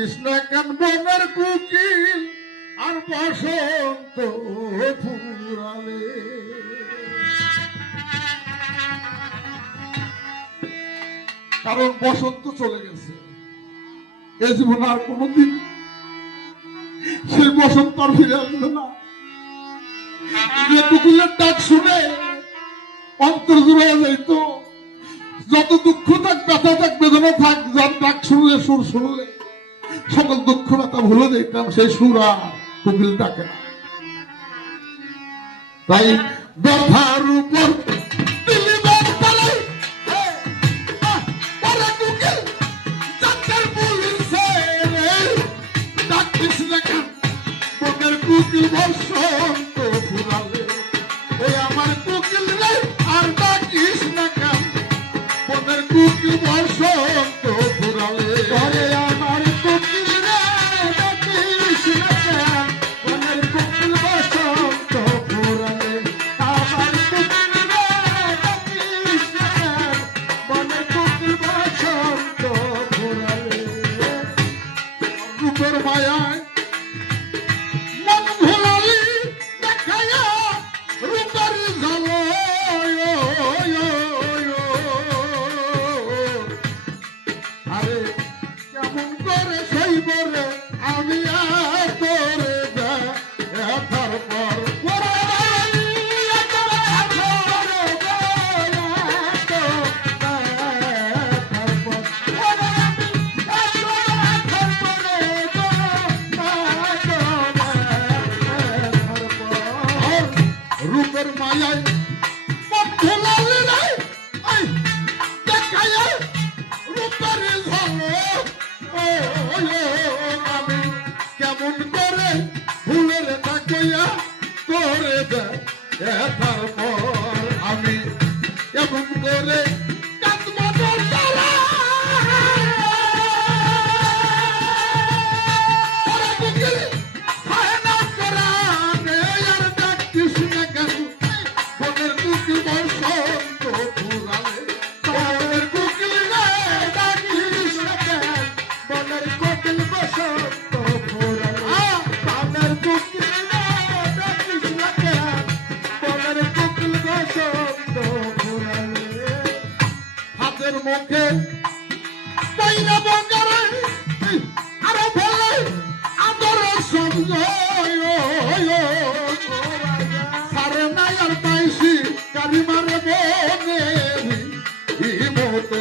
ডাকিস না কেন বনের কুকিল আর বসন্ত ফুরালে। কারণ বসন্ত চলে গেছে, এই জীবন আর কোনদিন সেই বসন্ত আর ফিরে আসবে না। যে কুকিলের ডাক শুনে অন্তর জুড়ে যাইতো, যত দুঃখ থাক, ব্যথা থাক, বেদনা থাক, যার ডাক শুনলে, সুর শুনলে সকল দুঃখ ব্যথা ভুলে যেতাম, সেই সুর আর কুকিল ডাকে না। তাই ব্যথার উপর কুকিল বসন্ত ফুরালে, ওই আমার কুকিল রে আর ডাকিস না কেন বনের কুকিল বসন্ত ফুরালে। আমার কুকিল রে ডাকিস না কেন বনের কুকিল বসন্ত ফুরালে। আমার কুকিল রে ডাকিস না কেন বনের কুকিল বসন্ত ফুরালে। রূপের মায়ায় আমি রূপের মায়ায় কেমন করে ভুলের তাকিয়া করে দেয়, তারপর আমি কেমন করে মুখে কইরা বঙ্গারে আরো বলে আদর সঙ্গ সারে নাই আর পাইছি কারিমারে বনে মতো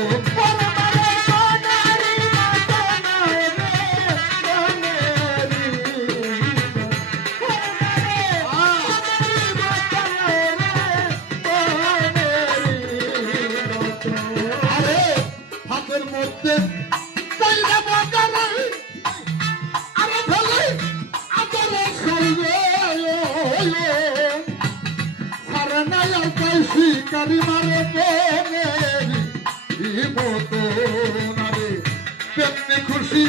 মধ্যে কারিমারে বনে মতো খুশি